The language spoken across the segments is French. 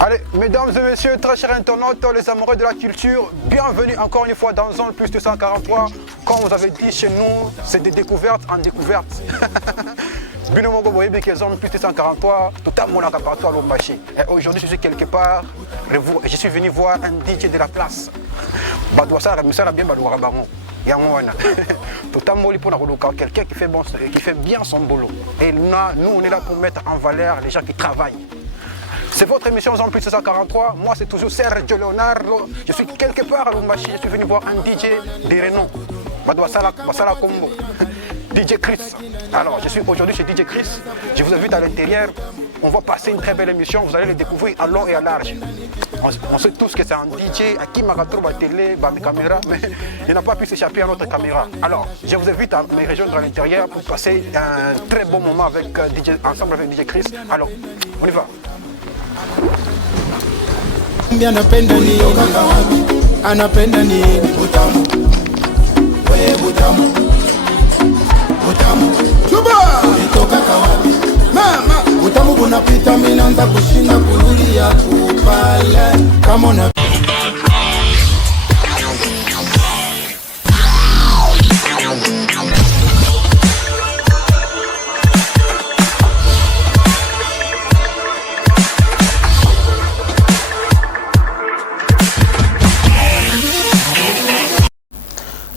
Allez, mesdames et messieurs, très chers internautes, les amoureux de la culture, bienvenue encore une fois dans Zone Plus 243. Comme vous avez dit chez nous, c'est des découvertes en découvertes. Binomogo Boyebe qui est Zone Plus 243, tout à mon partout à Lombashi. Et aujourd'hui, je suis quelque part, et je suis venu voir un DJ de la place. Badouassa, Moussa bien Badouara Baron. Quelqu'un qui fait bien son boulot. Et là, nous, on est là pour mettre en valeur les gens qui travaillent. C'est votre émission Zone Plus 243. Moi, c'est toujours Sergio Leonardo. Je suis quelque part à Lumbashi. Je suis venu voir un DJ de renom. Badouassala Combo. DJ Chris. Alors, je suis aujourd'hui chez DJ Chris. Je vous invite à l'intérieur. On va passer une très belle émission. Vous allez le découvrir à long et à large. On sait tous que c'est un DJ à qui m'a retrouvé la télé, ma caméra, mais il n'a pas pu s'échapper à notre caméra. Alors, je vous invite à me rejoindre à l'intérieur pour passer un très bon moment ensemble avec DJ Chris. Alors, on y va. Anapenda nini? Anapenda nini? Utamu. Wewe utamu. Utamu. Chuba! Nitoka kawapi? Mama, utamu kunapita mimi naanza kushinda kurudia kupale. Kama una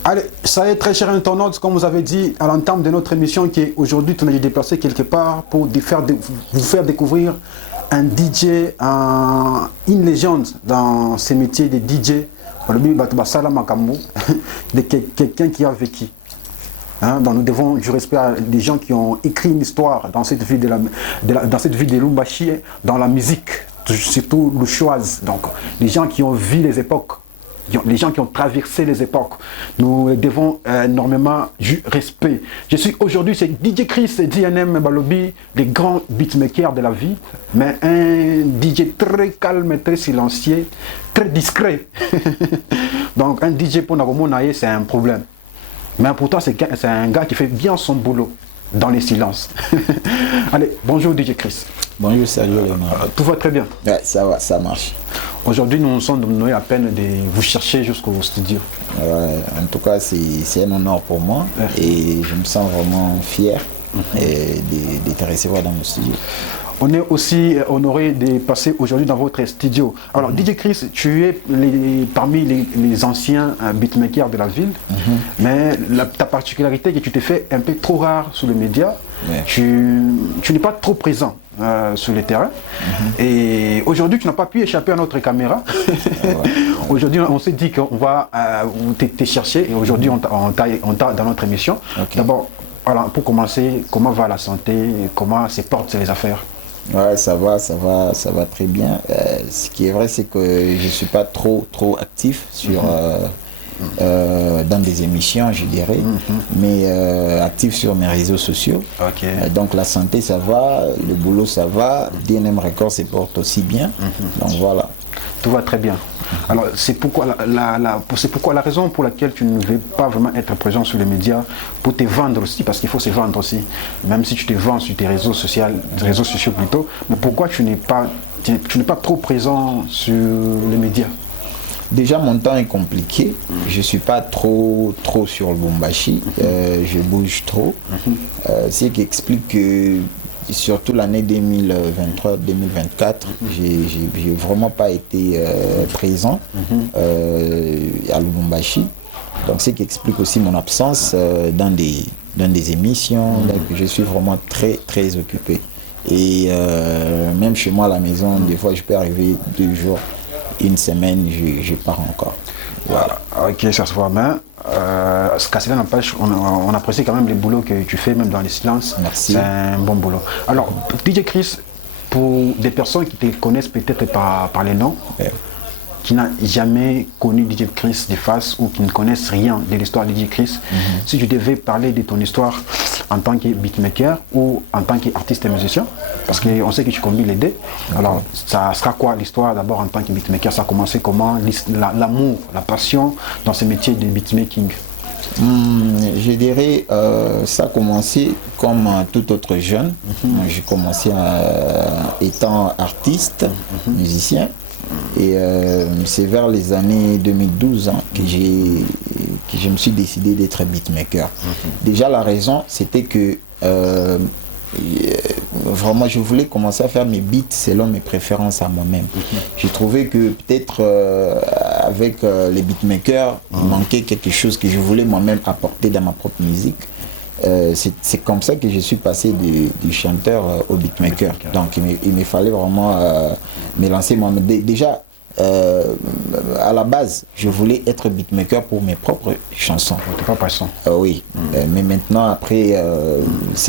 Allez, ça y est, très chers internautes, comme vous avez dit à l'entame de notre émission, qui est aujourd'hui, tu m'as déplacé quelque part pour vous faire découvrir un DJ, une légende dans ces métiers de DJ, de quelqu'un qui a vécu. Hein, donc nous devons du respect à des gens qui ont écrit une histoire dans cette vie dans cette vie de Lumbashi, dans la musique, surtout louchoise. Donc les gens qui ont vu les époques. Les gens qui ont traversé les époques, nous devons énormément du respect. Je suis aujourd'hui, c'est DJ Chris et DNM Balobi, les grands beatmakers de la vie, mais un DJ très calme, très silencieux, très discret. Donc un DJ pour Nagomonaye, c'est un problème. Mais pourtant, c'est un gars qui fait bien son boulot dans les silences. Allez, bonjour DJ Chris. Bonjour, salut les mains. Tout va très bien? Ouais, ça va, ça marche. Aujourd'hui, nous nous sommes donnés à peine de vous chercher jusqu'au studio. Ouais, en tout cas, c'est un honneur pour moi et je me sens vraiment fier de te recevoir dans mon studio. On est aussi honoré de passer aujourd'hui dans votre studio. Alors, DJ Chris, tu es parmi les anciens beatmakers de la ville, mais ta particularité est que tu t'es fait un peu trop rare sous les médias. Ouais. Tu n'es pas trop présent sur le terrain. Et aujourd'hui, tu n'as pas pu échapper à notre caméra. Aujourd'hui, on s'est dit qu'on va te chercher et aujourd'hui, on t'a dans notre émission. Okay. D'abord, voilà, pour commencer, comment va la santé? Comment se portent les affaires? Ouais, ça va très bien. Ce qui est vrai, c'est que je ne suis pas trop actif sur, dans des émissions, je dirais, mais actif sur mes réseaux sociaux. Okay. Donc la santé, ça va, le boulot, ça va, DNM Records se porte aussi bien. Donc voilà. Tout va très bien. Alors, c'est pourquoi la raison pour laquelle tu ne veux pas vraiment être présent sur les médias, pour te vendre aussi, parce qu'il faut se vendre aussi, même si tu te vends sur tes réseaux sociaux plutôt, mais pourquoi tu n'es pas trop présent sur les médias? Déjà, mon temps est compliqué. Je ne suis pas trop sur le Lubumbashi. Je bouge trop. Ce qui explique que surtout l'année 2023-2024, j'ai vraiment pas été présent à Lubumbashi. Donc ce qui explique aussi mon absence dans des émissions. Donc, je suis vraiment très occupé. Et même chez moi à la maison, des fois je peux arriver 2 jours, une semaine, je pars encore. Voilà. Ok, ça se voit bien. Ce qu'à cela n'empêche, on apprécie quand même les boulots que tu fais, même dans les silences. Merci. C'est un bon boulot. Alors, DJ Chris, pour des personnes qui te connaissent peut-être par les noms, qui n'ont jamais connu DJ Chris de face ou qui ne connaissent rien de l'histoire de DJ Chris, si tu devais parler de ton histoire en tant que beatmaker ou en tant qu'artiste et musicien, parce qu'on sait que tu combines les deux, alors ça sera quoi l'histoire d'abord en tant que beatmaker? Ça a commencé comment? L'amour, la passion dans ce métier de beatmaking? Je dirais, ça a commencé comme tout autre jeune. J'ai commencé étant artiste, musicien. Et c'est vers les années 2012 que je me suis décidé d'être beatmaker. Déjà, la raison, c'était que vraiment, je voulais commencer à faire mes beats selon mes préférences à moi-même. J'ai trouvé que peut-être avec les beatmakers, il manquait quelque chose que je voulais moi-même apporter dans ma propre musique. C'est comme ça que je suis passé du chanteur au beatmaker. Donc il me fallait vraiment me lancer moi-même. Déjà, à la base, je voulais être beatmaker pour mes propres chansons. Tes propres sons. Oui, mais maintenant, après,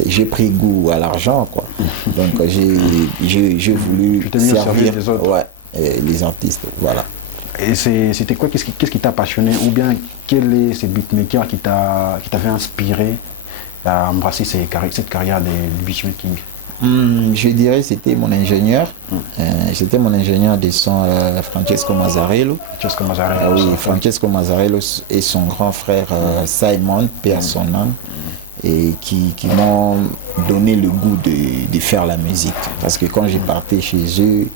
j'ai pris goût à l'argent, quoi. Donc j'ai voulu servir les autres. Ouais, les artistes, voilà. Et c'était quoi, qu'est-ce qui t'a passionné, ou bien quel est ce beatmaker qui t'avait inspiré à embrasser cette carrière de beatmaking? Je dirais c'était mon ingénieur. C'était mon ingénieur de son, Francesco Mazzarello. Francesco Mazzarello. Oui, Francesco Mazzarello et son grand frère Simon, père son âme, et qui m'ont donné le goût de faire la musique. Parce que quand j'ai parti chez eux,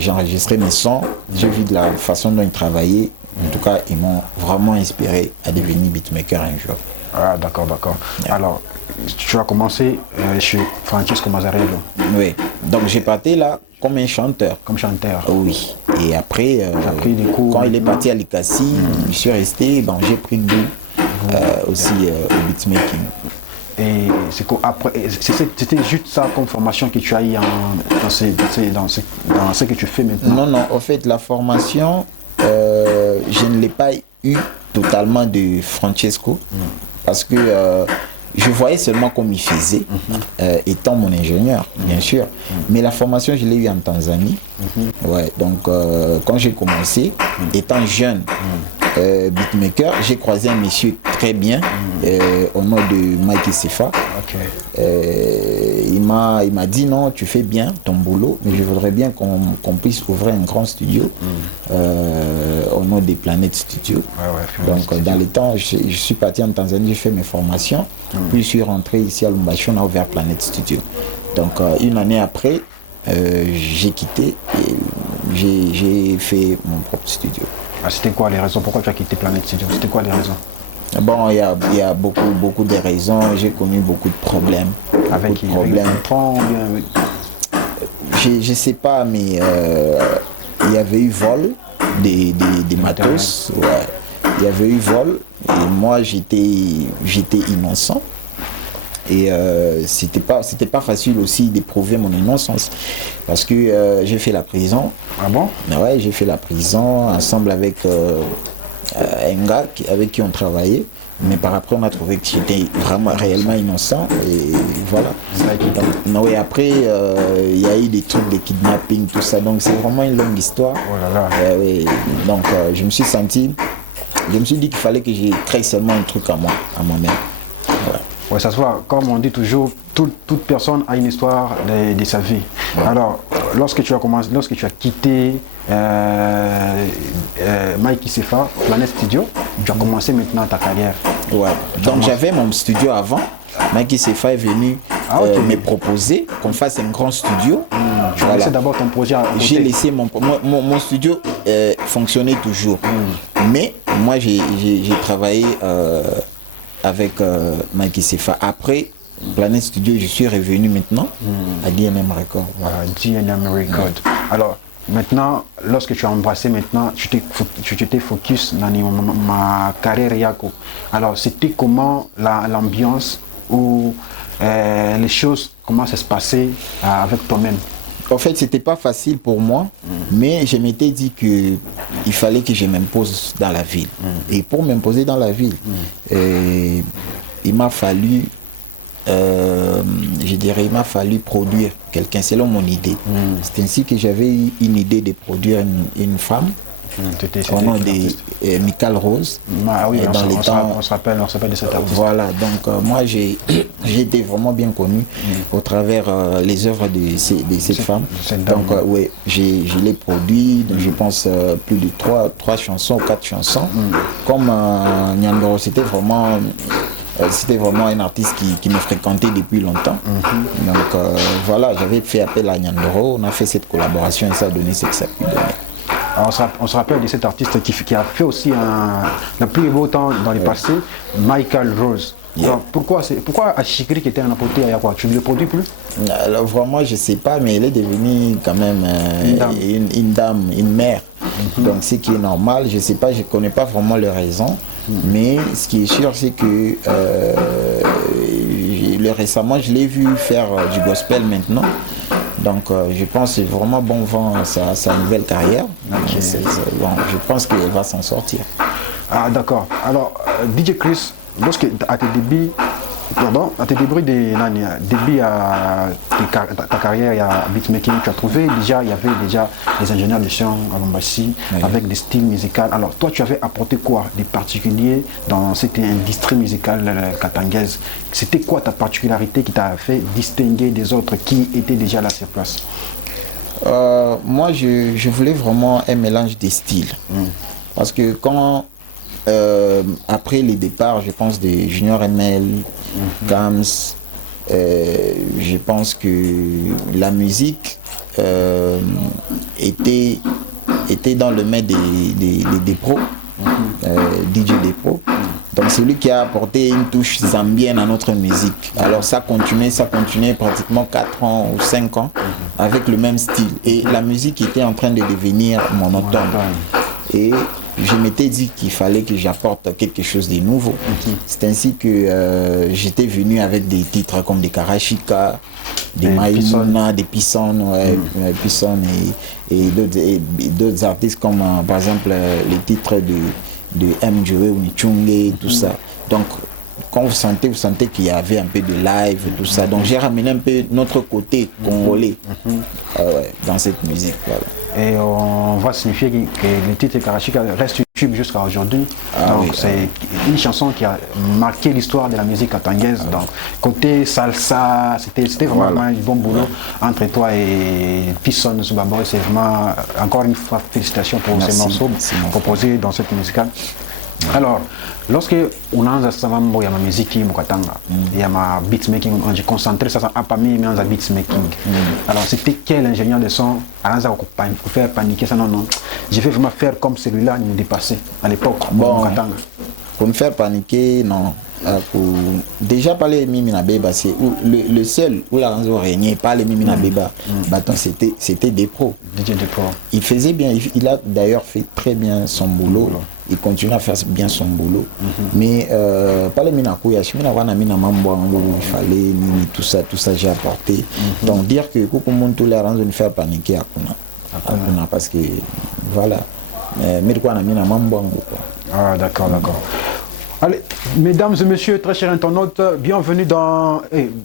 j'enregistrais mes sons, j'ai vu de la façon dont ils travaillaient. En tout cas, ils m'ont vraiment inspiré à devenir beatmaker un jour. Ah, d'accord. Yeah. Alors, tu as commencé chez Francesco Mazzarello. Oui, donc j'ai parti là comme un chanteur. Comme chanteur. Oui, et après, pris des cours, quand il est parti à l'ICASI, je suis resté, j'ai pris goût aussi au beatmaking. Et c'était juste ça comme formation que tu as eu dans ce que tu fais maintenant? Non, en fait, la formation, je ne l'ai pas eu totalement de Francesco, parce que je voyais seulement comme il faisait, étant mon ingénieur, bien sûr. Mais la formation, je l'ai eue en Tanzanie. Ouais, donc, quand j'ai commencé, étant jeune beatmaker, j'ai croisé un monsieur très bien, au nom de Mikey Sefa. Il m'a dit non, tu fais bien ton boulot, mais je voudrais bien qu'on puisse ouvrir un grand studio au nom des Planètes Studio. Donc dans le temps, je suis parti en Tanzanie, j'ai fait mes formations, puis je suis rentré ici à Lubumbashi, on a ouvert Planète Studio. Donc une année après, j'ai quitté et j'ai fait mon propre studio. Ah, c'était quoi les raisons? Pourquoi tu as quitté Planète Studio? C'était quoi les raisons? Bon, il y a beaucoup de raisons. J'ai connu beaucoup de problèmes. Avec qui? Je sais pas, mais il y avait eu vol des matos. Ouais. Il y avait eu vol et moi j'étais innocent. Et c'était pas facile aussi d'éprouver mon innocence parce que j'ai fait la prison. Ah bon? Ouais, j'ai fait la prison ensemble avec un gars avec qui on travaillait, mais par après on a trouvé que j'étais vraiment réellement innocent et voilà. Donc, après il y a eu des trucs de kidnapping, tout ça, donc c'est vraiment une longue histoire. Oh là là. Oui. Donc je me suis dit qu'il fallait que je crée seulement un truc à moi-même. Voilà. Ouais, ça se voit, comme on dit toujours, toute personne a une histoire de sa vie. Ouais. Alors, lorsque tu as quitté Mikey Sefa, Planète Studio, tu as commencé maintenant ta carrière. Ouais. Donc j'avais mon studio avant. Mikey Sefa est venu me proposer qu'on fasse un grand studio. Tu as laissé d'abord ton projet à côté. J'ai laissé mon studio fonctionner toujours. Mais moi j'ai travaillé avec Mikey Sefa. Après Planète Studio, je suis revenu maintenant à DNM Record. Voilà, DNM Record. Ouais. Alors, maintenant, lorsque tu as embrassé maintenant, tu t'es focus dans ma carrière Yako. Alors, c'était comment l'ambiance ou les choses, comment ça se passait avec toi-même? En fait, c'était pas facile pour moi, mais je m'étais dit qu'il fallait que je m'impose dans la ville. Et pour m'imposer dans la ville, il m'a fallu, il m'a fallu produire quelqu'un selon mon idée. C'est ainsi que j'avais eu une idée de produire une femme au nom de Michael Rose. Ah oui, dans les temps, on se rappelle de cet artiste. Voilà, donc moi j'ai été vraiment bien connu au travers les œuvres de cette femme. Donc oui, je l'ai produit, donc, je pense plus de 3 chansons ou 4 chansons. Comme Nyandoro, c'était vraiment un artiste qui me fréquentait depuis longtemps. Donc voilà, j'avais fait appel à Nyandoro, on a fait cette collaboration et ça a donné ce que ça a pu donner. Alors, on se rappelle de cet artiste qui a fait aussi le plus beau temps dans le passé, Michael Rose. Yeah. Alors, pourquoi Ashikri qui était un apôté à Yakwa, tu ne le produis plus? Alors vraiment je sais pas, mais elle est devenue quand même une dame, une mère. Donc ce qui est normal, je sais pas, je connais pas vraiment les raisons. Mais ce qui est sûr c'est que récemment je l'ai vu faire du gospel maintenant. Donc je pense que c'est vraiment bon vent à sa nouvelle carrière. Okay. Bon, je pense qu'elle va s'en sortir. Ah d'accord. Alors DJ Chris, lorsque à tes débuts ta carrière, il y a beatmaking, tu as trouvé déjà, il y avait déjà des ingénieurs de son à Lubumbashi avec des styles musicaux. Alors toi tu avais apporté quoi de particulier dans cette industrie musicale katangaise? C'était quoi ta particularité qui t'a fait distinguer des autres qui étaient déjà là sur place? Moi je voulais vraiment un mélange des styles. Parce que quand après les départs, je pense, de Junior ML, Gams, je pense que la musique était dans le main des pros, DJ des pros. Donc c'est lui qui a apporté une touche zambienne à notre musique. Alors ça continuait pratiquement 4 ans ou 5 ans avec le même style. Et la musique était en train de devenir monotone. Et je m'étais dit qu'il fallait que j'apporte quelque chose de nouveau. C'est ainsi que j'étais venu avec des titres comme des Karashika, des Maïmouna, des Pisson, Pisson et d'autres artistes comme par exemple les titres de M. Joe ou Nichunge, tout ça. Donc quand vous sentez qu'il y avait un peu de live et tout ça. Donc j'ai ramené un peu notre côté congolais dans cette musique. Voilà. Et on va signifier que le titre Karashika reste YouTube jusqu'à aujourd'hui. Donc c'est une chanson qui a marqué l'histoire de la musique katangaise. Donc côté salsa, c'était vraiment un bon boulot entre toi et Pisson Zubaboy. C'est vraiment encore une fois félicitations pour ces morceaux proposés dans cette musicale. Alors, lorsque on a ma musique, il y a ma beatmaking, on s'est concentré sur ça, mais on a beatmaking. Alors, c'était quel ingénieur de son pour faire paniquer ça? Non, je vais vraiment faire comme celui-là, il me dépassait à l'époque. Bon, pour me faire paniquer, non. Déjà par les Mimina Beba, c'est le seul où la Ranzo régnait, pas les Mimina Beba, c'était des pros. Il faisait bien, il a d'ailleurs fait très bien son boulot. Il continue à faire bien son boulot. Mais pas les Minakouya, il fallait tout ça j'ai apporté. Donc dire que Koukoumon tout les Ranzo ne faire paniquer à Kuna parce que voilà. Mais quoi on a mis na Mambango. Ah d'accord. Allez, mesdames et messieurs, très chers internautes, bienvenue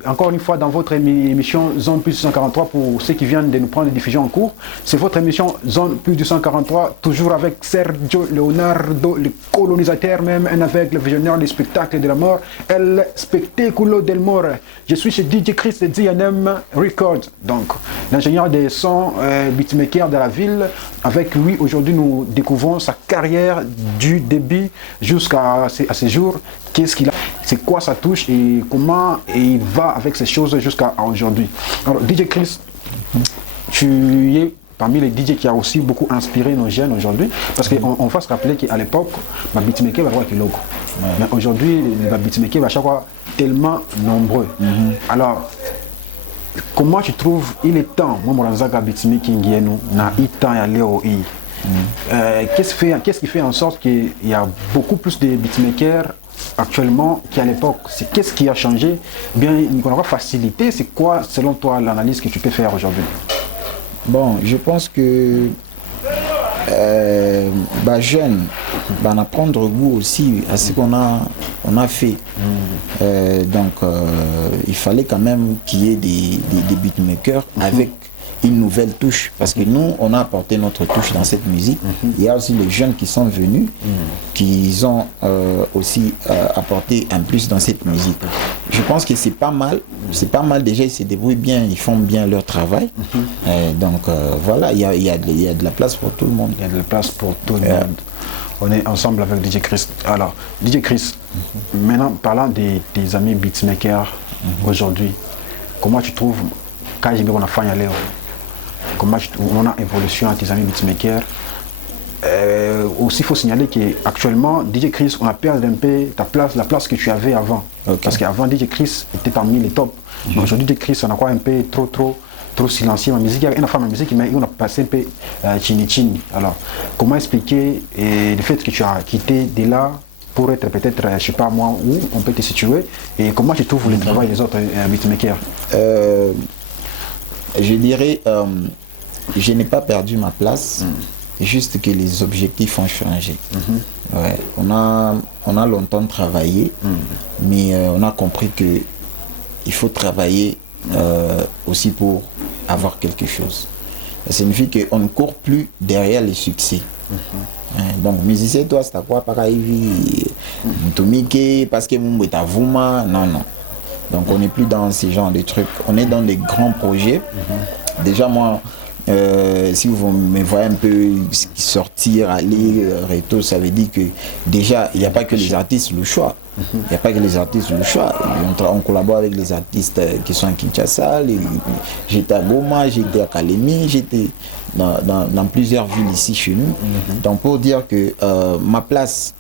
encore une fois dans votre émission Zone Plus 243 pour ceux qui viennent de nous prendre les diffusions en cours. C'est votre émission Zone Plus 243, toujours avec Sergio Leonardo, le colonisateur même, un aveugle visionnaire du spectacle de la mort, El Spectaculo del More. Je suis chez DJ Chris de DNM Records, donc l'ingénieur des sons, beatmaker de la ville. Avec lui, aujourd'hui, nous découvrons sa carrière du début jusqu'à ces jours. Qu'est-ce qu'il a, c'est quoi sa touche et comment il va avec ces choses jusqu'à aujourd'hui. Alors, DJ Chris, tu es parmi les DJ qui a aussi beaucoup inspiré nos jeunes aujourd'hui, parce qu'on va se rappeler qu'à l'époque, ma beatmaker va avoir un logo. Mais aujourd'hui, les beatmakers va chaque fois tellement nombreux. Alors, comment tu trouves, il est temps, moi, Moranzaga beatmaking, qu'est-ce qui fait en sorte qu'il y a beaucoup plus de beatmakers actuellement qu'à l'époque? Qu'est-ce qui a changé? Bien, on aura facilité. C'est quoi, selon toi, l'analyse que tu peux faire aujourd'hui? Bon, je pense que jeune, apprendre goût aussi à ce qu'on a fait. Donc, il fallait quand même qu'il y ait des beatmakers avec une nouvelle touche. Parce que nous, on a apporté notre touche dans cette musique. Il y a aussi les jeunes qui sont venus, qui ont aussi apporté un plus dans cette musique. Je pense que c'est pas mal. C'est pas mal déjà, ils se débrouillent bien, ils font bien leur travail. Donc voilà, il y a de la place pour tout le monde. Il y a de la place pour tout le monde. On est ensemble avec DJ Chris. Alors, DJ Chris, maintenant parlant des amis beatmakers aujourd'hui, comment tu trouves on a fait aller, comment on a évolution à tes amis beatmakers? Aussi, il faut signaler qu'actuellement, DJ Chris, on a perdu un peu la place que tu avais avant. Parce qu'avant, DJ Chris était parmi les tops. Mais aujourd'hui, DJ Chris, on a quoi un peu trop silencieux. Ma musique, il y a une femme en musique, mais on a passé un peu chini. Alors, comment expliquer le fait que tu as quitté de là pour être peut-être, je ne sais pas moi, où on peut te situer, et comment tu trouves le travail des autres beatmakers? Je dirais, je n'ai pas perdu ma place, juste que les objectifs ont changé. Ouais, on a longtemps travaillé, mais on a compris que il faut travailler aussi pour avoir quelque chose. Ça signifie qu'on ne court plus derrière les succès. Donc, musicien, toi, c'est à quoi pareil, parce que mon est à vous, non. Donc, on n'est plus dans ce genre de trucs. On est dans des grands projets. Déjà, moi, si vous me voyez un peu sortir, aller, retour, ça veut dire que déjà, il n'y a pas que les artistes le choix. Il n'y a pas que les artistes le choix. On collabore avec les artistes qui sont à Kinshasa. J'étais à Goma, j'étais à Kalemi, j'étais dans plusieurs villes ici chez nous. Donc pour dire que ma place,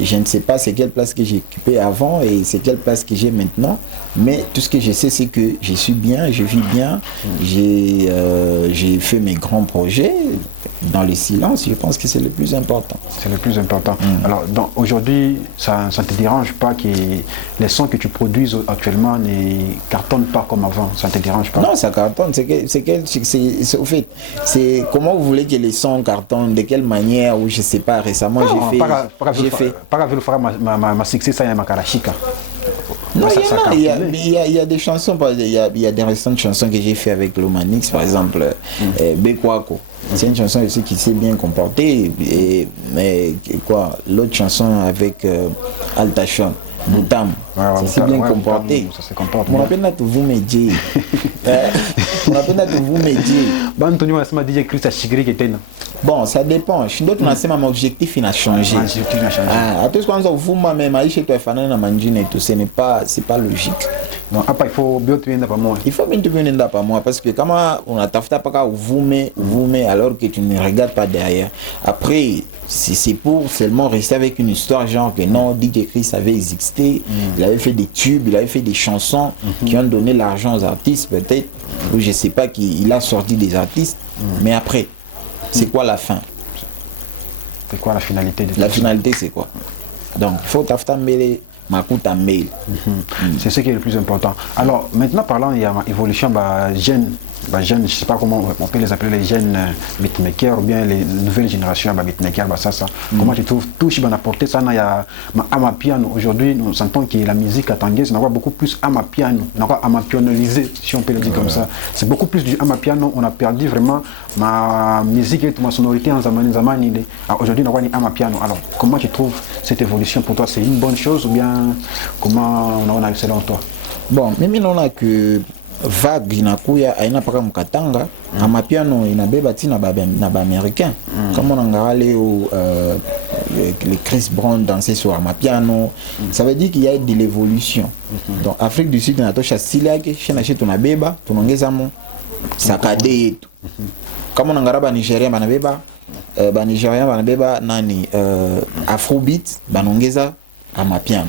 je ne sais pas c'est quelle place que j'ai occupée avant et c'est quelle place que j'ai maintenant. Mais tout ce que je sais, c'est que je suis bien, je vis bien. J'ai fait mes grands projets dans le silence. Je pense que c'est le plus important. C'est le plus important. Alors aujourd'hui, ça ne te dérange pas que les sons que tu produises actuellement ne cartonnent pas comme avant? Ça ne te dérange pas? Non, ça cartonne. Au fait, c'est comment vous voulez que les sons cartonnent, de quelle manière, ou je ne sais pas. Récemment, j'ai fait. Pas grave, ma succès, ça y est, ma karachika. Non, il y a des chansons, il y a des récentes chansons que j'ai fait avec Lomanix, par exemple, Bekwako. C'est une chanson aussi qui s'est bien comportée, mais quoi, l'autre chanson avec Altachon, Boutam, ça s'est bien comporté. Ça se comporte. On appelle tout vous médier. On appelle tout vous médier. Bon, ça dépend. D'autres mon objectif il a changé. À tout ce qu'on vous même chez toi et tout, ce n'est pas logique. Non, après il faut bien te venir pas moi. Il faut bien te venir pas moi parce que comment on a tafta pas vous met alors que tu ne regardes pas derrière. Après c'est pour seulement rester avec une histoire genre que non, DJ Chris avait existé, il avait fait des tubes, il avait fait des chansons qui ont donné l'argent aux artistes peut-être, ou je sais pas qu'il a sorti des artistes, mais après c'est quoi la fin? C'est quoi la finalité de la finalité? C'est quoi? Donc il faut tafta mêler Makuta mail. C'est ce qui est le plus important. Alors maintenant parlant, il y a évolution jeunes, je ne sais pas comment on peut les appeler, les jeunes beatmakers ou bien les nouvelles générations beatmakers, comment tu trouves tout ce qu'on a apporté ça il y a Amapiano. Aujourd'hui nous sentons que la musique atangaise n'a pas beaucoup plus Amapiano, n'a pas amapianolisé si on peut le dire comme ça. C'est beaucoup plus du Amapiano, on a perdu vraiment ma musique et ma sonorité en zamani. Aujourd'hui on a ni Amapiano. Alors comment tu trouves cette évolution pour toi? C'est une bonne chose ou bien comment on a selon toi? Bon, même on a que vague inakuya aina paka mukatanga amapiano inabeba tina ba américain comme on a leo les Chris Brown danser sur amapiano, ça veut dire qu'il y a de l'évolution. Donc Afrique du Sud inatosha silake chena chetu na beba tunongeza mo sakade yetu comme on a Nigeria banabeba Nigeria banabeba nani Afrobeat banongeza amapiano.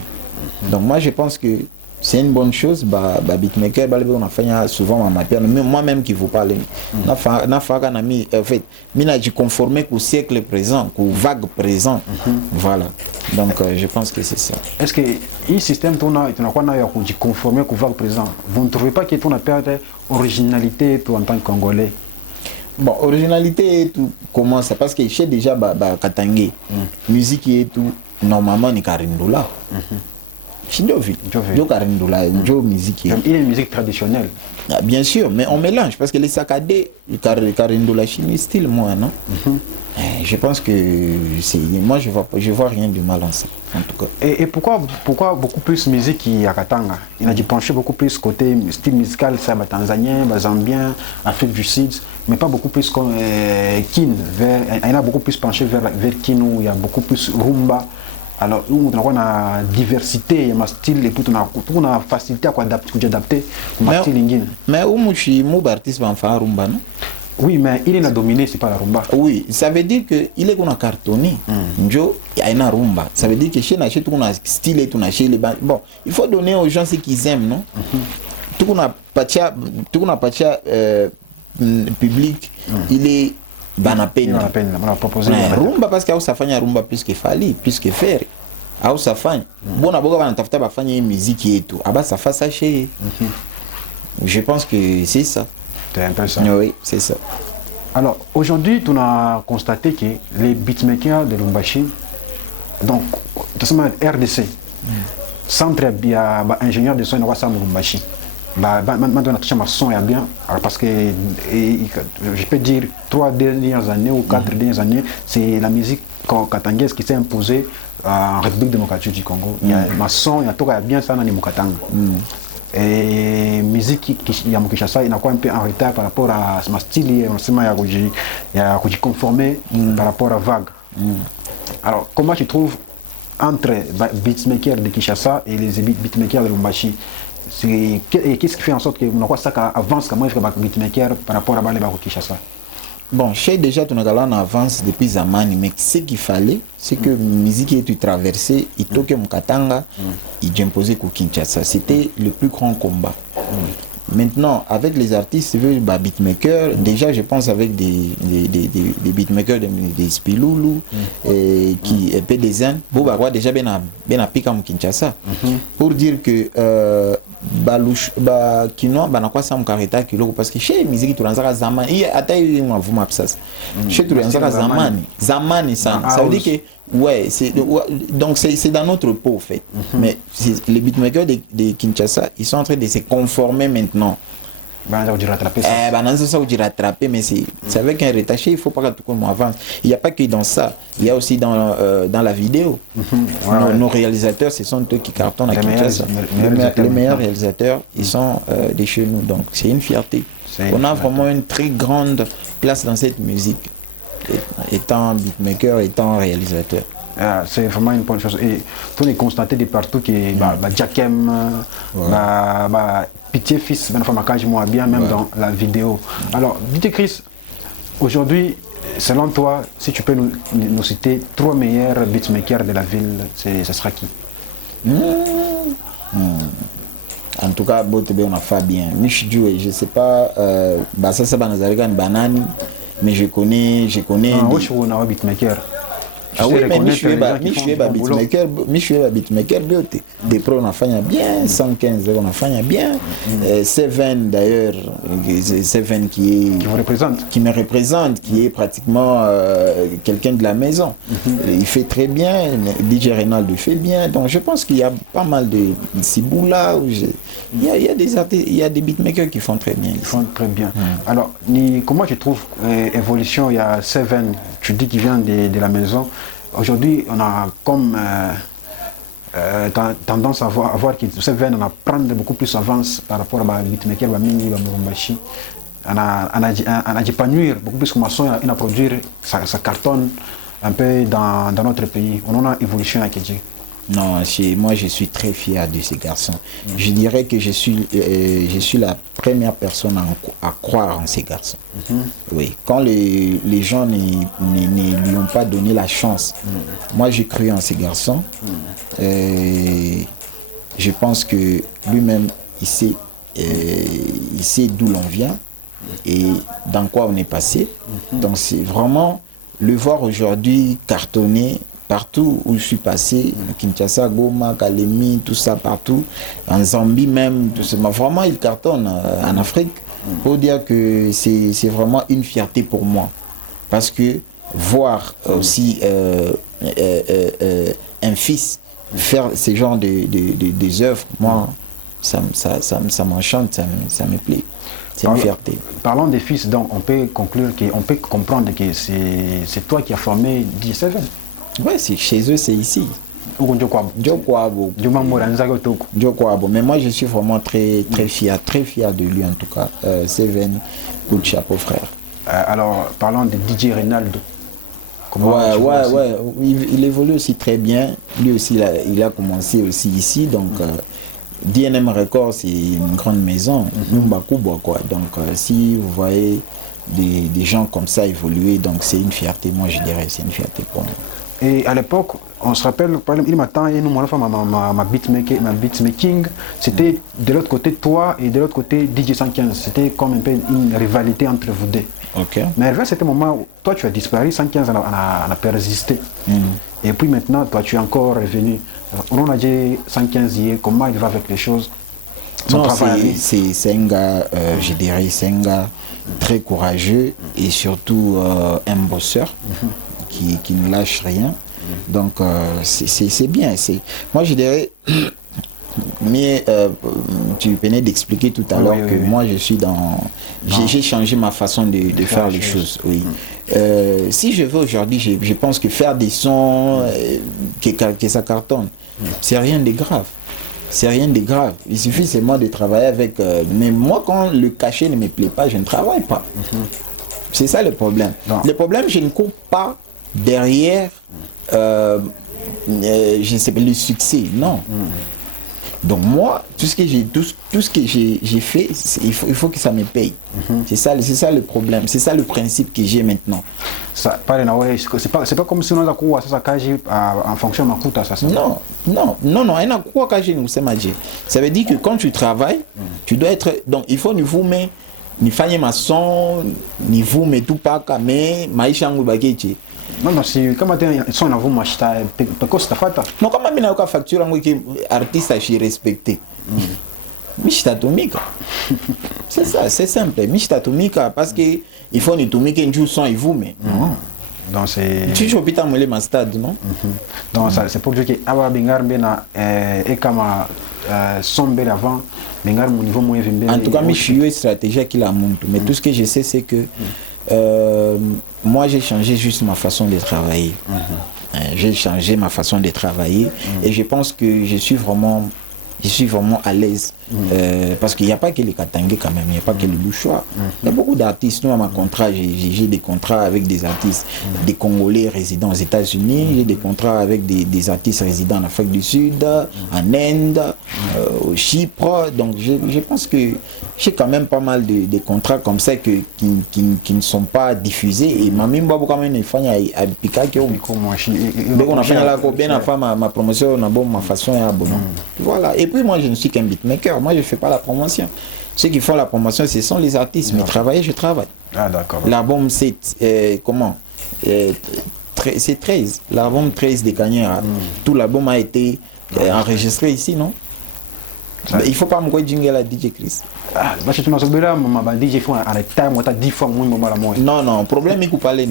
Donc moi je pense que c'est une bonne chose. Beatmaker, on a fait souvent ma matière. Moi-même qui vous parle, en fait, je conformé qu'au siècle présent, qu'au vague présent. Voilà. Donc je pense que c'est ça. Est-ce que le système tu conformé qu'au vague présent, vous ne trouvez pas que tu as perdu originalité en tant que Congolais? Bon, originalité et tout commence parce que je sais déjà Katangé, musique et tout, normalement ni Karindula. Shindovi. Jo Karindola, Jo musique. Il est une musique traditionnelle. Ah, bien sûr, mais on mélange parce que les saccadés, Karindola Chini, style moi, non? Je pense que moi je vois rien de mal en ça, en tout cas. Et pourquoi beaucoup plus musique qui à Katanga? Il a dû pencher beaucoup plus côté style musical, ça, tanzanien, zambien, Afrique du Sud, mais pas beaucoup plus comme Kin. Il a beaucoup plus penché vers Kin où il y a beaucoup plus rumba. Alors, on a une diversité, il y a un style et puis on a facilité à adapter un style ingénieux. Mais où mon artiste va faire rumba, non? Oui, mais il est a dominé, c'est pas la rumba. Oui, ça veut dire que il est qu'on a cartonné. Njo, il y a une rumba. Ça veut dire que chez Naché, tout on a style et tout on a chez les bandes. Bon, il faut donner aux gens ce qu'ils aiment, non? Tout on a pas public, il est banapène. On a proposé. Rumba parce que ça fait rumba plus que Fali, plus que faire. Ah, ça fait. Bon, d'abord, on a fait une musique et tout. Ah, bah, ça fait ça chez. Je pense que c'est ça. C'est un peu ça. Oui, c'est ça. Alors, aujourd'hui, on a constaté que les beatmakers de Lumbashi, donc, tout simplement RDC, centre ingénieur de son, il y a Lumbashi. Maintenant, on a touché ma son bien, parce que je peux dire 3 dernières années ou 4 dernières années, c'est la musique katangaise qui s'est imposée en République démocratique du Congo. Il y a ma son, il y a tout bien ça dans les Mokatanga. Et musique qui a Kinshasa, il a quoi un peu en retard par rapport à ma style, il y a conformé par rapport à vague. Alors, comment tu trouves entre beatmakers de Kinshasa et les beatmakers de Lumbashi? Qu'est-ce qui fait en sorte que nous ça avance comme les beatmakers par rapport à les Kinshasa? Bon, chez déjà tu en avance depuis Zamani, mais ce qu'il fallait, c'est que la musique est traversée, il toque Mukatanga, il imposait au Kinshasa. C'était le plus grand combat. Maintenant, avec les artistes, beatmakers, déjà je pense avec des beatmakers, des Spiloulou, qui est PDZN, déjà bien appliqué au Kinshasa. Pour dire que Kinoa, n'a ça m'carreta parce que chez la musique, tu as Zamani, il y a attaqué un mouvement absas. Chez tu as Zamani, ça veut dire que ouais, donc c'est dans notre peau en fait. Mais les beatmakers de Kinshasa, ils sont en train de se conformer maintenant. Rattraper, mais c'est avec un retaché, il ne faut pas que tout le monde avance. Il n'y a pas que dans ça, il y a aussi dans la vidéo. Nos réalisateurs, ce sont eux qui cartonnent à Kinshasa. Les meilleurs réalisateurs, ils sont de chez nous. Donc c'est une fierté. On a vraiment une très grande place dans cette musique, étant beatmaker, étant réalisateur. C'est vraiment une bonne chose. Et tout est constaté de partout que Jackem, Pitié Fils, moi bien même dans la vidéo. Alors, dites Chris, aujourd'hui, selon toi, si tu peux nous citer 3 meilleurs beatmakers de la ville, ce sera qui? En tout cas, on a Fabien. Je ne sais pas, ça Banani, mais je connais. Un beatmaker. Ah oui, mais je suis beatmaker beauté. Des pros on a fait bien, 115 on a fait bien. Seven d'ailleurs, Seven qui me représente, qui est pratiquement quelqu'un de la maison. Il fait très bien, DJ Reynald fait bien. Donc je pense qu'il y a pas mal de Ciboula. Il y a des beatmakers qui font très bien. Ils font très bien. Alors, comment tu trouves l'évolution? Il y a Seven, tu dis qu'il vient de la maison. Aujourd'hui, on a comme tendance à voir que Seven on a prendre beaucoup plus d'avance par rapport à beatmaker, Mingi, Murumbashi. On a d'épanouir beaucoup plus comme son, on a produire, ça cartonne un peu dans notre pays. On a évolution à Kedji. Non, moi je suis très fier de ces garçons. Je dirais que je suis la première personne à croire en ces garçons. Oui, quand les gens ne lui ont pas donné la chance, moi j'ai cru en ces garçons. Je pense que lui-même, il sait d'où l'on vient et dans quoi on est passé. Donc c'est vraiment le voir aujourd'hui cartonner. Partout où je suis passé, Kinshasa, Goma, Kalemi, tout ça partout, en Zambie même, tout ça. Vraiment, il cartonne en Afrique. Pour dire que c'est vraiment une fierté pour moi. Parce que voir aussi un fils faire ce genre des œuvres, moi, ça m'enchante, ça me plaît. C'est une fierté. Parlons des fils, donc on peut conclure, on peut comprendre que c'est toi qui as formé DJ7. Ouais, chez eux, c'est ici. Djokwabo. Mais moi, je suis vraiment très fier de lui en tout cas. Seven, coup de chapeau, frère. Alors, parlons de DJ Reynaldo. Ouais, il évolue aussi très bien. Lui aussi, il a commencé aussi ici, donc DNM Records, c'est une grande maison, quoi. Donc, si vous voyez des gens comme ça évoluer, donc c'est une fierté, moi je dirais, c'est une fierté pour moi. Et à l'époque, on se rappelle, par exemple, il m'attend et nous, ma beatmaking, c'était de l'autre côté toi et de l'autre côté DJ 115. C'était comme un peu une rivalité entre vous deux. Ok. Mais vers ce moment où toi tu as disparu, 115 n'a pas résisté. Et puis maintenant, toi tu es encore revenu. On a dit 115 hier, comment il va avec les choses? Non, c'est un gars, je dirais, c'est un gars très courageux et surtout un bosseur. Qui ne lâche rien. Donc c'est bien. Moi je dirais, mais tu venais d'expliquer tout à l'heure que moi je suis dans... J'ai changé ma façon de faire les choses. Oui. Si je veux aujourd'hui, je pense que faire des sons, que ça cartonne, c'est rien de grave. C'est rien de grave. Il suffit seulement de travailler avec... mais moi, quand le cachet ne me plaît pas, je ne travaille pas. C'est ça le problème. Le problème, je ne cours pas derrière je ne sais pas le succès, non. Donc moi, tout ce que j'ai fait, il faut que ça me paye. C'est ça le problème, c'est ça le principe que j'ai maintenant. C'est pas comme si on a quoi ça en fonction de ma coûte ça. Ça veut dire que quand tu travailles, tu dois être, donc il faut nous mettre ni fanye maçon ni vous mais tout pas mais maisha yangu bakeche. Non, si kama tena son avou machita peko stafata. Non, kama mina uka facture yangu ki artiste achi respecté. Mishita tumika. C'est ça, c'est simple. Mishita tumika parce que il faut ni tumika nju son et vous mais. Donc c'est tu chopita mole ma stade non. Donc ça c'est pour dire que aba bingar bena et kama somber avant bingar mon niveau moins vimbe. En tout cas, je suis une stratégie qui la monte mais tout ce que je sais c'est que moi j'ai changé juste ma façon de travailler. J'ai changé ma façon de travailler et je pense que je suis vraiment à l'aise parce qu'il n'y a pas que les Katangé quand même, il n'y a pas que le Louchois. Il y a beaucoup d'artistes. Nous, à ma contrat, j'ai des contrats avec des artistes, des Congolais résidant aux États-Unis, j'ai des contrats avec des artistes résidant en Afrique du Sud, en Inde, au Chypre. Donc je pense que j'ai quand même pas mal de contrats comme ça qui ne sont pas diffusés. Et ma quand même il faut à Pika qui on a fait ma promotion, ma façon et voilà. Et puis moi je ne suis qu'un beatmaker, moi je ne fais pas la promotion. Ceux qui font la promotion ce sont les artistes, mais travailler je travaille. Ah d'accord. L'album c'est c'est 13, l'album 13 de Kanyera. Tout l'album a été enregistré ici, non? Il ne faut pas me dire jingle à DJ Chris. Ah, parce que tu m'as dit ma DJ font à l'état moi 10 fois moins moi. Non, problème est qu'on parle hein.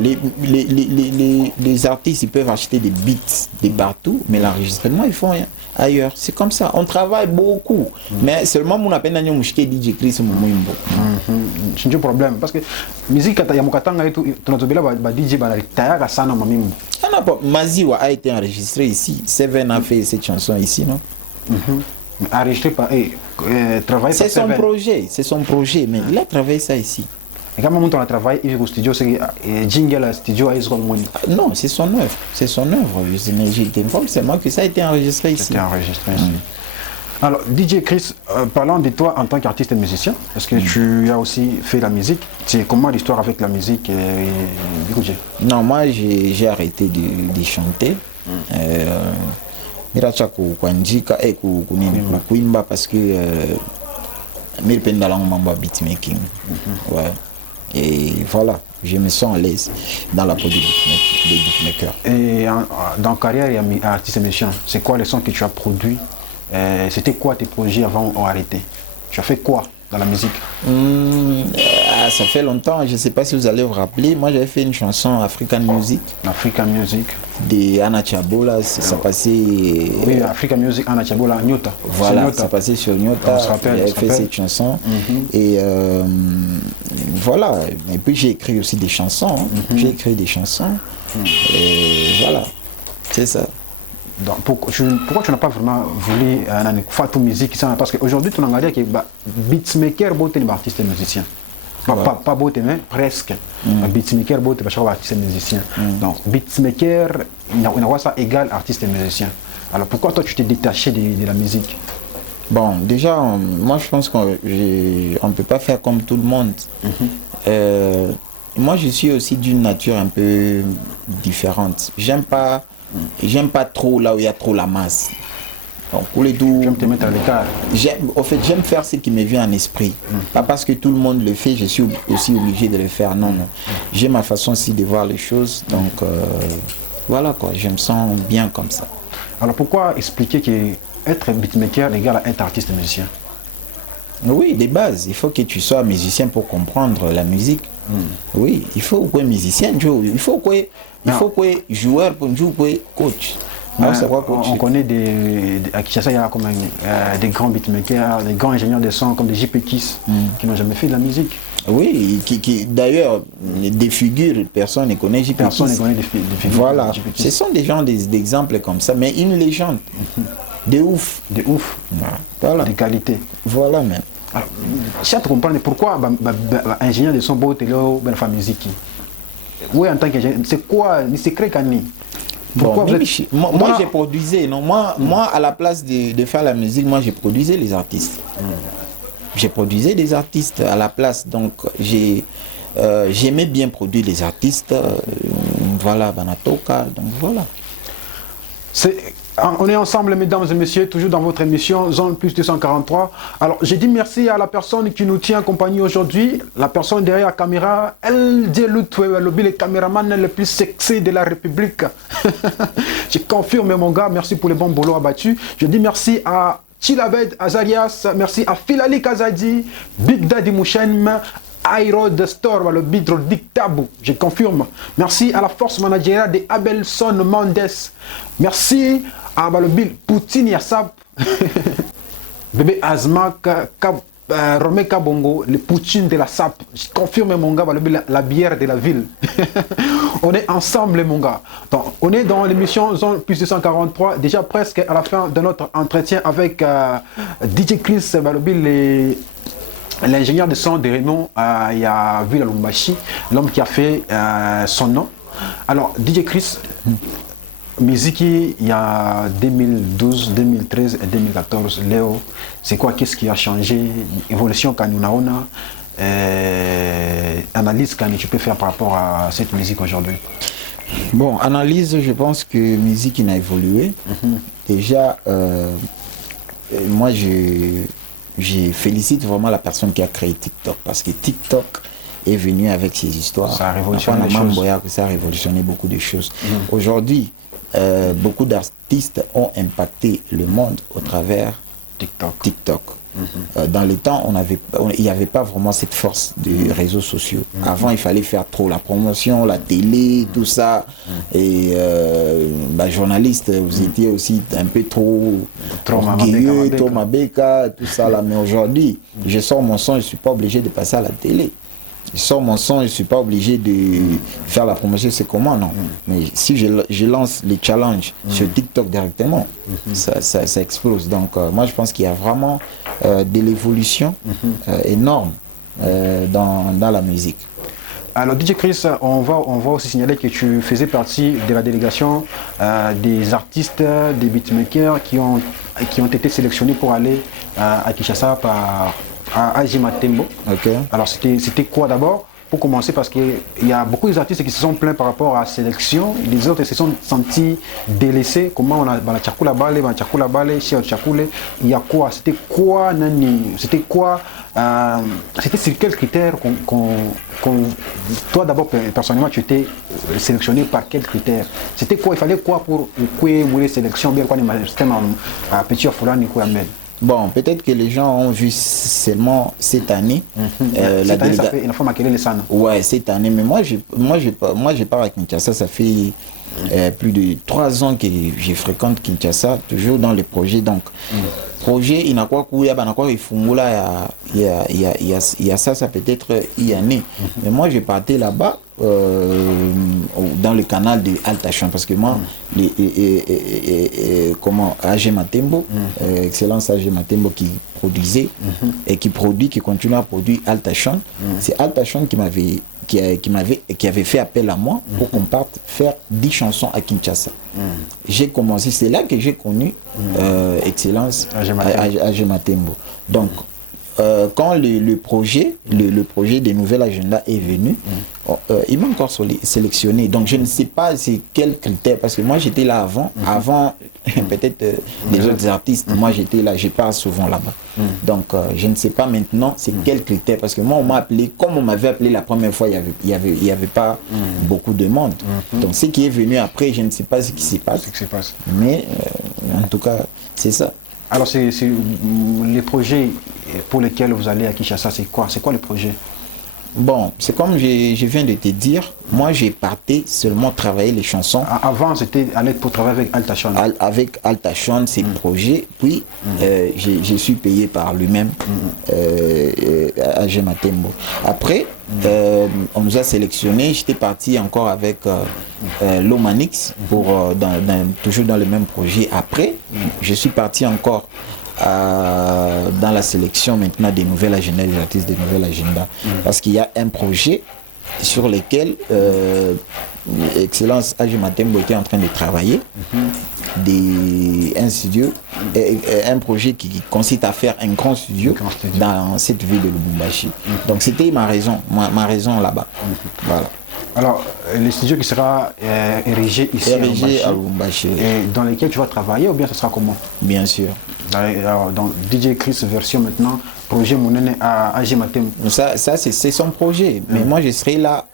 Les artistes ils peuvent acheter des beats de partout, mais l'enregistrement ils font rien ailleurs. C'est comme ça, on travaille beaucoup. Mais seulement mon appel n'a pas DJ Chris Moumouimbo. C'est un problème parce que musique ya mukatanga yetu tunazobela ba DJ ba tayaka sana mamimbo. Maziwa a été enregistré ici. Seven a fait cette chanson ici, non? Enregistré par travail. C'est son projet, mais il a travaillé ça ici. Et quand on travaille au studio, c'est jingle studio à non, c'est son œuvre. C'est son œuvre. J'étais informé seulement que ça a été enregistré ici. C'était enregistré ici. Alors, DJ Chris, parlons de toi en tant qu'artiste et musicien, parce que tu as aussi fait la musique. C'est comment l'histoire avec la musique Non, moi j'ai arrêté de chanter. Miracha kuandika kuimba parce que miripenda langu mambo ya beatmaking. Ouais. Et voilà, je me sens à l'aise dans la peau de beatmaker. Et dans carrière et artiste et musicien, c'est quoi les sons que tu as produits? C'était quoi tes projets avant ou arrêté? Tu as fait quoi dans la musique? Ah, ça fait longtemps, je ne sais pas si vous allez vous rappeler. Moi, j'avais fait une chanson African Music African Music. de Anna Chabola. Ça passait. Oui, African Music, Anna Chabola, Nyota. Voilà, Nyota. ça passait sur Nyota. On se rappelle, J'avais fait cette chanson. Et voilà. Et puis j'ai écrit aussi des chansons. Hein. J'ai écrit des chansons. Et voilà. C'est ça. Donc, pourquoi tu n'as pas vraiment voulu faire toute musique ça, parce qu'aujourd'hui, tu as regardé que beatmaker, c'est un artiste et musicien. Pas beau, mais presque. Beatmaker, c'est un artiste et musicien. Donc, beatmaker, il a ça égal artiste et musicien. Alors, pourquoi toi, tu t'es détaché de la musique? Bon, déjà, moi, je pense qu'on ne peut pas faire comme tout le monde. Moi, je suis aussi d'une nature un peu différente. J'aime pas trop là où il y a trop la masse. Donc, pour les deux, j'aime te mettre à l'écart. En fait, j'aime faire ce qui me vient en esprit. Pas parce que tout le monde le fait, je suis aussi obligé de le faire. Non, non. J'ai ma façon aussi de voir les choses. Donc, voilà quoi, je me sens bien comme ça. Alors, pourquoi expliquer qu'être beatmaker égale à être artiste et musicien? Oui, des bases. Il faut que tu sois musicien pour comprendre la musique. Oui, il faut que musicien, il faut que joueur pour jouer coach. On connaît à Kinshasa, il y a comme des grands beatmakers, des grands ingénieurs de son comme des JP Kiss qui n'ont jamais fait de la musique. Oui, qui d'ailleurs, des figures, personne ne connaît JP Kiss. Personne ne connaît des figures. Voilà, ce sont des gens, des exemples comme ça, mais une légende. De ouf. De ouf. Voilà. De qualité. Voilà même. Alors, si tu comprends pourquoi ingénieur de son beau télé la musique. Oui, en tant qu'ingénieur, c'est quoi le secret qu'on est? Pourquoi moi j'ai produisé, non? Moi, à la place de faire la musique, moi j'ai produisé les artistes. J'ai produisé des artistes à la place, donc j'aimais bien produire les artistes. Voilà, Banatoka, donc voilà. On est ensemble, mesdames et messieurs, toujours dans votre émission Zone Plus 243. Alors, j'ai dit merci à la personne qui nous tient en compagnie aujourd'hui, la personne derrière la caméra, le caméraman le plus sexy de la République. Je confirme, mon gars, merci pour les bons boulots abattus. Je dis merci à Chilabed Azarias, merci à Filali Kazadi, Big Daddy Mouchen, Airod Store, le bidro dictabou, je confirme. Merci à la force managériale de Abelson Mendes. Merci à le Bill Poutine Yassab, bébé Azma, Romé Kabongo, le Poutine de la SAP. Je confirme, mon gars, la bière de la ville. On est ensemble, mon gars. Donc, on est dans l'émission Zone Plus 243, déjà presque à la fin de notre entretien avec DJ Chris, l'ingénieur de son de renom il y a vu à Lubumbashi, l'homme qui a fait son nom. Alors, DJ Chris, musique, il y a 2012, 2013 et 2014, Léo, c'est quoi, qu'est-ce qui a changé, évolution quand nous avons, analyse quand tu peux faire par rapport à cette musique aujourd'hui? Bon, analyse, je pense que musique il a évolué. Déjà, moi je félicite vraiment la personne qui a créé TikTok, parce que TikTok est venu avec ses histoires. Ça a révolutionné les choses. Ça a révolutionné beaucoup de choses. Aujourd'hui, beaucoup d'artistes ont impacté le monde au travers TikTok. Dans les temps, il n'y avait pas vraiment cette force des réseaux sociaux. Avant, il fallait faire trop la promotion, la télé, tout ça. Et journaliste, vous étiez aussi un peu trop orgueilleux, trop mabeka, tout ça là. Mais aujourd'hui, je sors mon son, je ne suis pas obligé de passer à la télé. Je sors mon son, je ne suis pas obligé de faire la promotion, c'est comment, non? Mais si je lance les challenges sur TikTok directement, ça explose. Donc moi je pense qu'il y a vraiment de l'évolution énorme dans la musique. Alors DJ Chris, on va aussi signaler que tu faisais partie de la délégation des artistes, des beatmakers qui ont été sélectionnés pour aller à Kinshasa par Ajima Tembo. Okay. Alors c'était quoi d'abord? Pour commencer, parce qu'il y a beaucoup d'artistes qui se sont plaints par rapport à la sélection, les autres se sont sentis délaissés. Comment on a il y a quoi? C'était quoi Nani? C'était quoi? C'était sur quels critères toi d'abord personnellement tu étais sélectionné par quels critères? C'était quoi? Il fallait quoi pour que sélection bien quoi petit Fulani quoi Ahmed? Bon, peut-être que les gens ont vu seulement cette année. Cette année, ça fait une fois maquillé les SAN. Ouais, cette année. Mais moi, j'ai pas à Kinshasa. Ça fait plus de 3 ans que je fréquente Kinshasa, toujours dans les projets. Donc, projet, il y a quoi il y a ça peut-être il y a année. Mais moi, j'ai parti là-bas. Dans le canal de Altachon parce que moi comment AG Matembo excellence AG Matembo qui produisait et qui continue à produire Altachon, c'est Altachon qui avait fait appel à moi pour qu'on parte faire 10 chansons à Kinshasa. J'ai commencé, c'est là que j'ai connu excellence AG Matembo. Donc quand le projet des nouvelles agendas est venu, il m'a encore sélectionné. Donc je ne sais pas c'est quels critères, parce que moi j'étais là avant peut-être des autres artistes. Moi j'étais là, je pars souvent là-bas. Donc je ne sais pas maintenant c'est quels critères, parce que moi on m'a appelé, comme on m'avait appelé la première fois, il y avait pas beaucoup de monde. Donc ce qui est venu après, je ne sais pas ce qui s'est passé. Mais en tout cas, c'est ça. Alors, c'est les projets pour lesquels vous allez à Kinshasa, c'est quoi? C'est quoi le projet? Bon, c'est comme je viens de te dire, moi j'ai parti seulement travailler les chansons. Avant, c'était aller pour travailler avec Altachon. Avec Altachon, c'est le projet. Puis, je suis payé par lui-même, AG Matembo. Après, on nous a sélectionné. J'étais parti encore avec Lomanix, toujours dans le même projet. Après, je suis parti encore dans la sélection maintenant des nouvelles agendas, des artistes des nouvelles agendas, parce qu'il y a un projet sur lequel Excellence AG Matembo était en train de travailler, un studio, un projet qui consiste à faire un grand studio dans cette ville de Lubumbashi. Donc c'était ma raison là-bas. Voilà. Alors, le studio qui sera érigé ici à Lubumbashi. Et dans lequel tu vas travailler, ou bien ce sera comment? Bien sûr. Alors, dans DJ Chris version maintenant, projet Monene à AG Matembo. Ça c'est son projet. Mais moi je serai là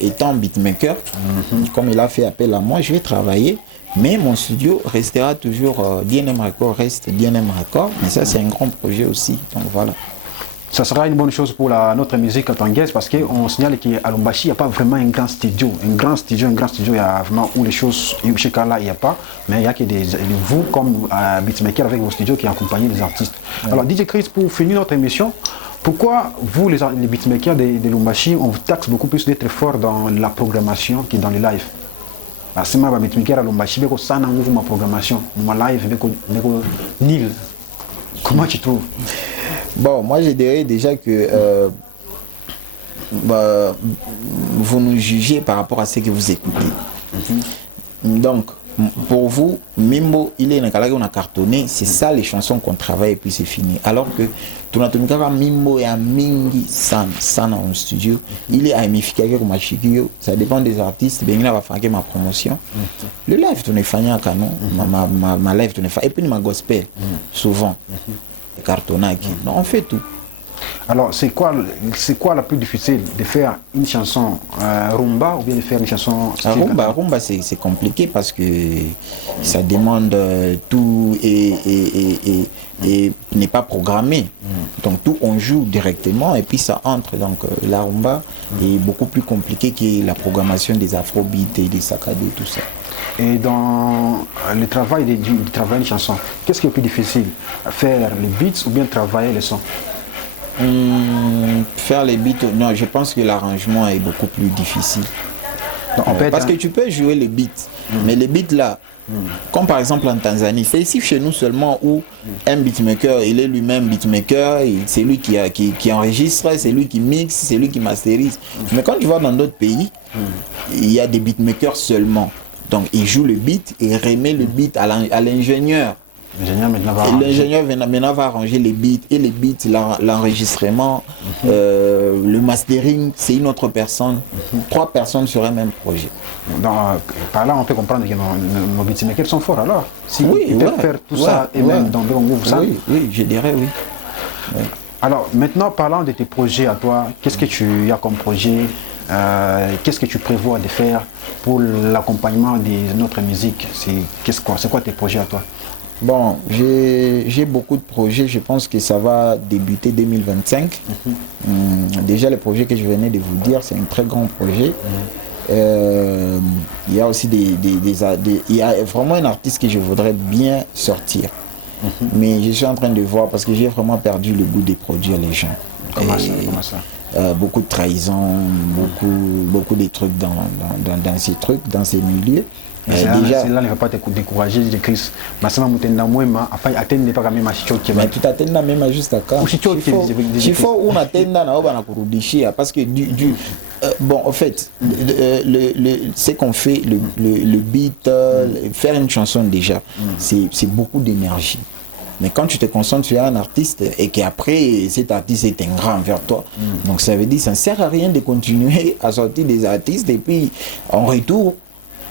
étant beatmaker. Comme il a fait appel à moi, je vais travailler. Mais mon studio restera toujours DNM Record, reste DNM Record. Mais ça c'est un grand projet aussi. Donc voilà. Ça sera une bonne chose pour notre musique katangaise, parce qu'on signale qu'à Lubumbashi, il n'y a pas vraiment un grand studio. Un grand studio, il y a vraiment où les choses, chez Kala, il n'y a pas, mais il y a que vous, comme beatmaker avec vos studios, qui accompagnez les artistes. Alors, DJ Chris, pour finir notre émission, pourquoi vous, les beatmakers de Lubumbashi, on vous taxe beaucoup plus d'être fort dans la programmation que dans les lives? C'est ma beatmaker à Lubumbashi, mais ça n'a pas ma programmation, ma live, nil. Comment tu trouves? Bon, moi je dirais déjà que vous nous jugez par rapport à ce que vous écoutez. Donc, pour vous, Mimbo, il est on a cartonné, c'est ça les chansons qu'on travaille et puis c'est fini. Alors que Mimbo est à Mingi San en studio, il est à Emifika comme à Chikio, ça dépend des artistes, ben il va faire ma promotion. Le live, tu n'es pas à canon, ma live, tu n'es pas, et puis ma gospel, souvent. Cartonaki. On fait tout. Alors, c'est quoi la plus difficile, de faire une chanson rumba ou bien de faire une chanson rumba c'est compliqué parce que ça demande tout et n'est pas programmé. Donc tout on joue directement et puis ça entre. Donc la rumba est beaucoup plus compliquée que la programmation des afrobeats et des saccadés, tout ça. Et dans le travail du travail de chanson, qu'est-ce qui est plus difficile? Faire les beats ou bien travailler les sons? Faire les beats, non, je pense que l'arrangement est beaucoup plus difficile. Parce que tu peux jouer les beats, mais les beats là, comme par exemple en Tanzanie, c'est ici chez nous seulement où un beatmaker, il est lui-même beatmaker, c'est lui qui enregistre, c'est lui qui mixe, c'est lui qui masterise. Mais quand tu vas dans d'autres pays, il y a des beatmakers seulement. Donc il joue le beat et remet le beat à l'ingénieur. L'ingénieur maintenant va arranger les beats et les beats, l'enregistrement, le mastering, c'est une autre personne. 3 personnes sur un même projet. Donc, par là, on peut comprendre que nos beatmakers sont forts alors. Si ils peuvent faire tout ça et même dans le move ça. Oui, je dirais oui. Alors maintenant, parlant de tes projets à toi, qu'est-ce que tu as comme projet? Qu'est-ce que tu prévois de faire pour l'accompagnement de notre musique? C'est quoi tes projets à toi? Bon, j'ai beaucoup de projets. Je pense que ça va débuter 2025. Déjà, le projet que je venais de vous dire, c'est un très grand projet. Il y a aussi il y a vraiment un artiste que je voudrais bien sortir. Mais je suis en train de voir parce que j'ai vraiment perdu le goût de produire les gens. Comment ça? Beaucoup de trahison, beaucoup de trucs dans ces trucs, dans ces milieux. Déjà, cela ne va pas te décourager de Chris. Mais tout attend même juste à quand. Il faut on attend parce que bon, en fait, ce qu'on fait, le beat, faire une chanson déjà, c'est beaucoup d'énergie. Mais quand tu te concentres sur un artiste et qu'après cet artiste est un grand vers toi, donc ça veut dire que ça ne sert à rien de continuer à sortir des artistes et puis en retour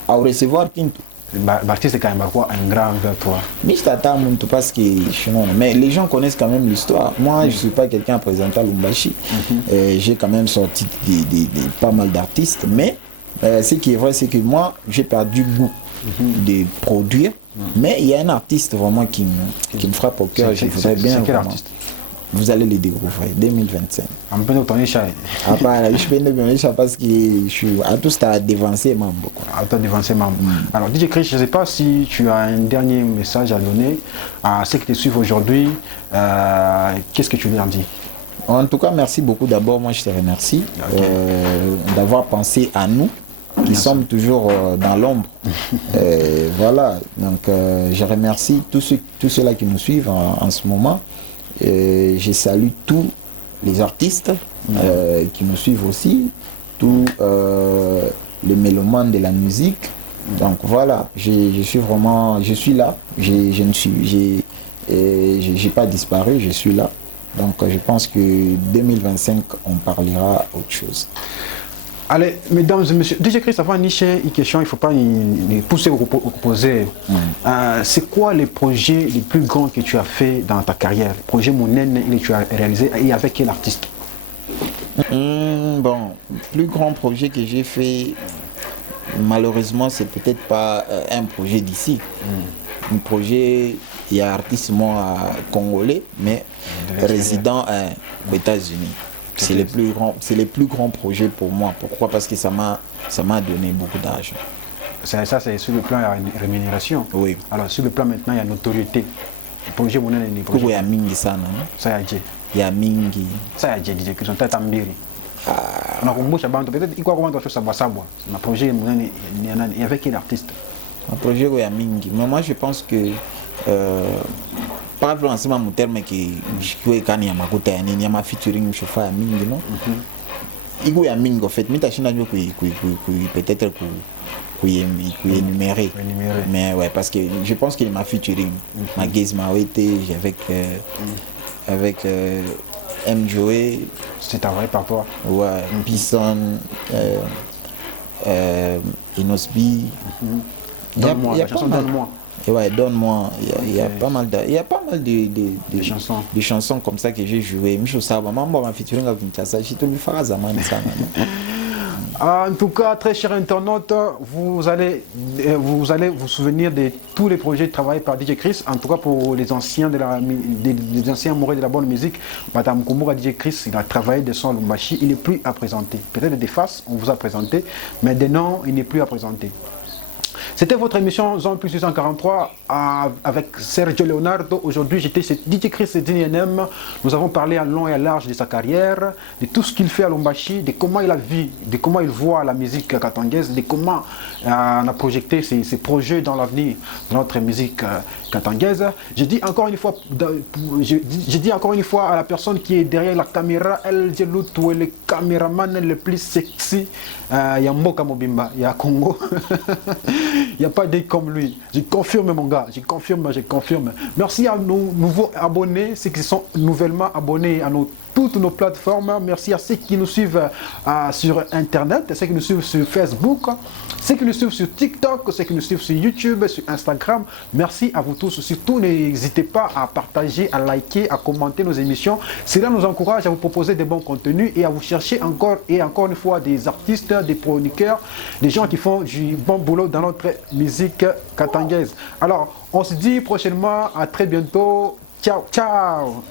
à recevoir Kinto. L'artiste est quand même un grand vers toi. Mais je t'attends parce que mais les gens connaissent quand même l'histoire. Moi, je ne suis pas quelqu'un à présenter à Lumbashi. J'ai quand même sorti pas mal d'artistes, mais ce qui est vrai, c'est que moi, j'ai perdu goût de produire. Mais il y a un artiste vraiment qui me frappe au cœur. Je voudrais bien. C'est quel artiste? Vous allez le découvrir 2025. On peut nous donner ça. Je peux nous donner ça parce que je suis à tout ça dévancé membre. Alors DJ Chris, je ne sais pas si tu as un dernier message à donner à ceux qui te suivent aujourd'hui. Qu'est-ce que tu leur dis? En tout cas, merci beaucoup. D'abord, moi je te remercie d'avoir pensé à nous qui sommes toujours dans l'ombre. Voilà, donc je remercie tous ceux-là qui nous suivent en ce moment. Je salue tous les artistes qui nous suivent aussi, tous les mélomanes de la musique. Donc voilà, je suis là, j'ai pas disparu, je suis là. Donc je pense que 2025 on parlera autre chose. Allez, mesdames et messieurs, DJ Chris, avant de nicher une question, il ne faut pas nous pousser ou poser. C'est quoi les projets les plus grands que tu as fait dans ta carrière? Les projets monènes que tu as réalisé et avec quel artiste? Bon, le plus grand projet que j'ai fait, malheureusement, c'est peut-être pas un projet d'ici. Un projet, il y a un artiste moi congolais, mais résident aux États-Unis. C'est le plus grand projet pour moi. Pourquoi? Parce que ça m'a donné beaucoup d'argent. Ça, c'est sur le plan de la rémunération. Oui. Alors, sur le plan maintenant, il y a notoriété. Le projet monnaie est projet. Il y a mingi ça, non? Ça y a dit. Il y a mingi. Ça y a dit, DJ Chris, on t'a tambiri. On a compris, peut-être, il y a comment tu as fait un projet monnaie, il y avait quel artiste? Un projet il y a mingi. Mais moi, je pense que par exemple, en ce moment, mon terme qui quand il y a ma côté, il y a ma featuring, je fais à mingi, non? Il y a mingi, en fait, mais tu as peut-être énumérer. Mais ouais, parce que je pense qu'il m'a featuring. Ma guise m'a été avec M. Joey. C'est ta vraie par toi? Ouais, Bison, Inosbi. Donne-moi, la chanson Donne-moi. Ouais, Donne-moi. Il y a pas mal de chansons. Des chansons comme ça que j'ai joué. Je sais pas, maman m'a featuring avec Kinshasa. Je te le ferai zaman ça. En tout cas, très chers internautes, vous allez vous souvenir de tous les projets travaillés par DJ Chris. En tout cas, pour les anciens des anciens amoureux de la bonne musique, Madame Kumura DJ Chris, il a travaillé de son Lumbashi. Il n'est plus à présenter. Peut-être des faces, on vous a présenté, mais des noms, il n'est plus à présenter. C'était votre émission Zone Plus 643 avec Sergio Leonardo. Aujourd'hui, j'étais chez DJ Chris et DNM. Nous avons parlé en long et à large de sa carrière, de tout ce qu'il fait à Lumbashi, de comment il a vu, de comment il voit la musique katangaise, de comment on a projeté ses projets dans l'avenir de notre musique katangaise. Je dis encore une fois à la personne qui est derrière la caméra, El Jeloutou, le caméraman le plus sexy, il y a Mboka Mobimba, il y a Congo. Il n'y a pas d'œil comme lui. Je confirme mon gars, je confirme. Merci à nos nouveaux abonnés, ceux qui sont nouvellement abonnés à nos toutes nos plateformes. Merci à ceux qui nous suivent sur Internet, ceux qui nous suivent sur Facebook, ceux qui nous suivent sur TikTok, ceux qui nous suivent sur YouTube, sur Instagram. Merci à vous tous. Surtout, n'hésitez pas à partager, à liker, à commenter nos émissions. Cela nous encourage à vous proposer des bons contenus et à vous chercher encore et encore une fois des artistes, des chroniqueurs, des gens qui font du bon boulot dans notre musique katangaise. Alors, on se dit prochainement, à très bientôt. Ciao, ciao.